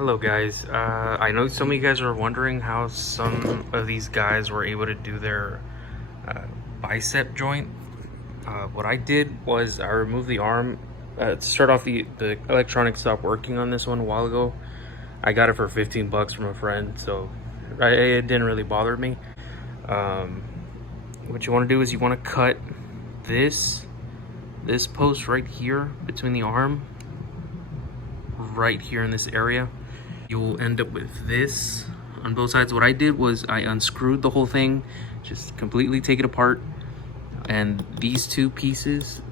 Hello guys, I know some of you guys are wondering how some of these guys were able to do their bicep joint. What I did was I removed the arm. To start off, the electronics stopped working on this one a while ago. I got it for 15 bucks from a friend, so it didn't really bother me. What you want to do is you want to cut this post right here between the arm, right here in this area. You'll end up with this on both sides. What I did was I unscrewed the whole thing, just completely take it apart, and these two pieces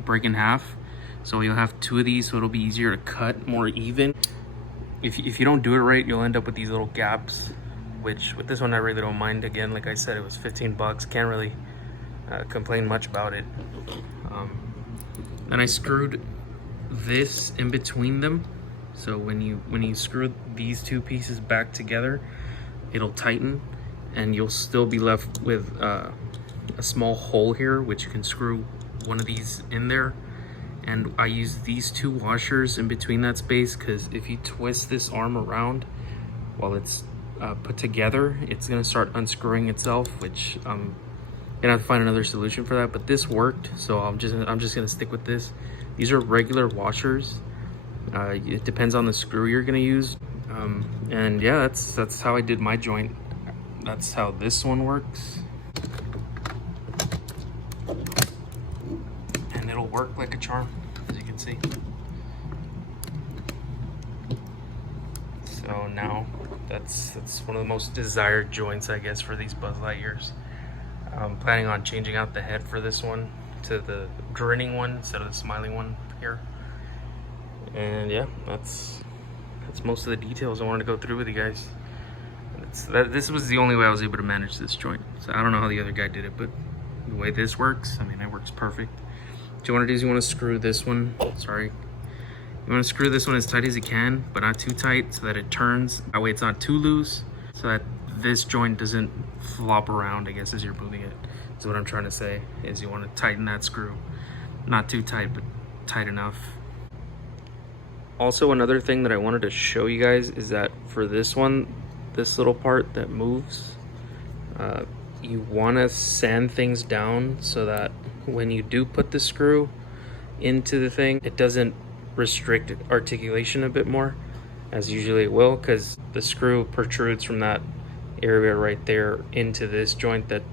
break in half. So you'll have two of these, so it'll be easier to cut, more even. If you don't do it right, you'll end up with these little gaps, which with this one I really don't mind. Again, like I said, it was 15 bucks. Can't really complain much about it. Then I screwed this in between them. So when you screw these two pieces back together, it'll tighten, and you'll still be left with a small hole here, which you can screw one of these in there. And I use these two washers in between that space, because if you twist this arm around while it's put together, it's gonna start unscrewing itself, which I'm gonna have to find another solution for that. But this worked, so I'm just gonna stick with this. These are regular washers. It depends on the screw you're gonna use, and yeah, that's how I did my joint. That's how this one works, and it'll work like a charm, as you can see. So now that's one of the most desired joints, I guess, for these Buzz Lightyears. I'm planning on changing out the head for this one to the grinning one instead of the smiling one here. And yeah, that's most of the details I wanted to go through with you guys. This was the only way I was able to manage this joint. So I don't know how the other guy did it, but the way this works, I mean, it works perfect. What you want to do is you want to screw this one, you want to screw this one as tight as you can, but not too tight, so that it turns. That way it's not too loose, so that this joint doesn't flop around, I guess, as you're moving it. So what I'm trying to say is you want to tighten that screw. Not too tight, but tight enough. Also, another thing that I wanted to show you guys is that for this one, this little part that moves, you want to sand things down so that when you do put the screw into the thing, it doesn't restrict articulation a bit more, as usually it will, because the screw protrudes from that area right there into this joint that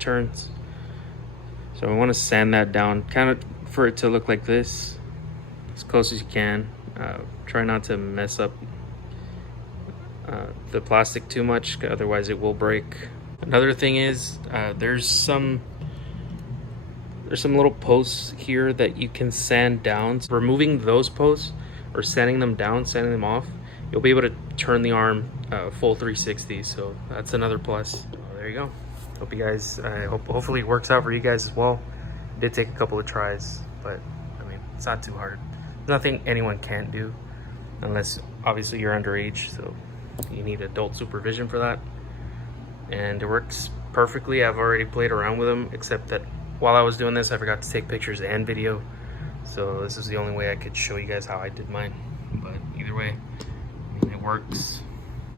turns. So I want to sand that down, kind of for it to look like this, as close as you can. Try not to mess up the plastic too much, otherwise it will break. Another thing is there's some little posts here that you can sand down. So removing those posts or sanding them down, sanding them off, you'll be able to turn the arm full 360. So that's another plus. There you go. Hope you guys, hopefully it works out for you guys as well. It did take a couple of tries, but I mean, it's not too hard. Nothing anyone can't do, unless obviously you're underage, so you need adult supervision for that. And it works perfectly. I've already played around with them, except that while I was doing this, I forgot to take pictures and video. So this is the only way I could show you guys how I did mine. But either way, I mean, it works.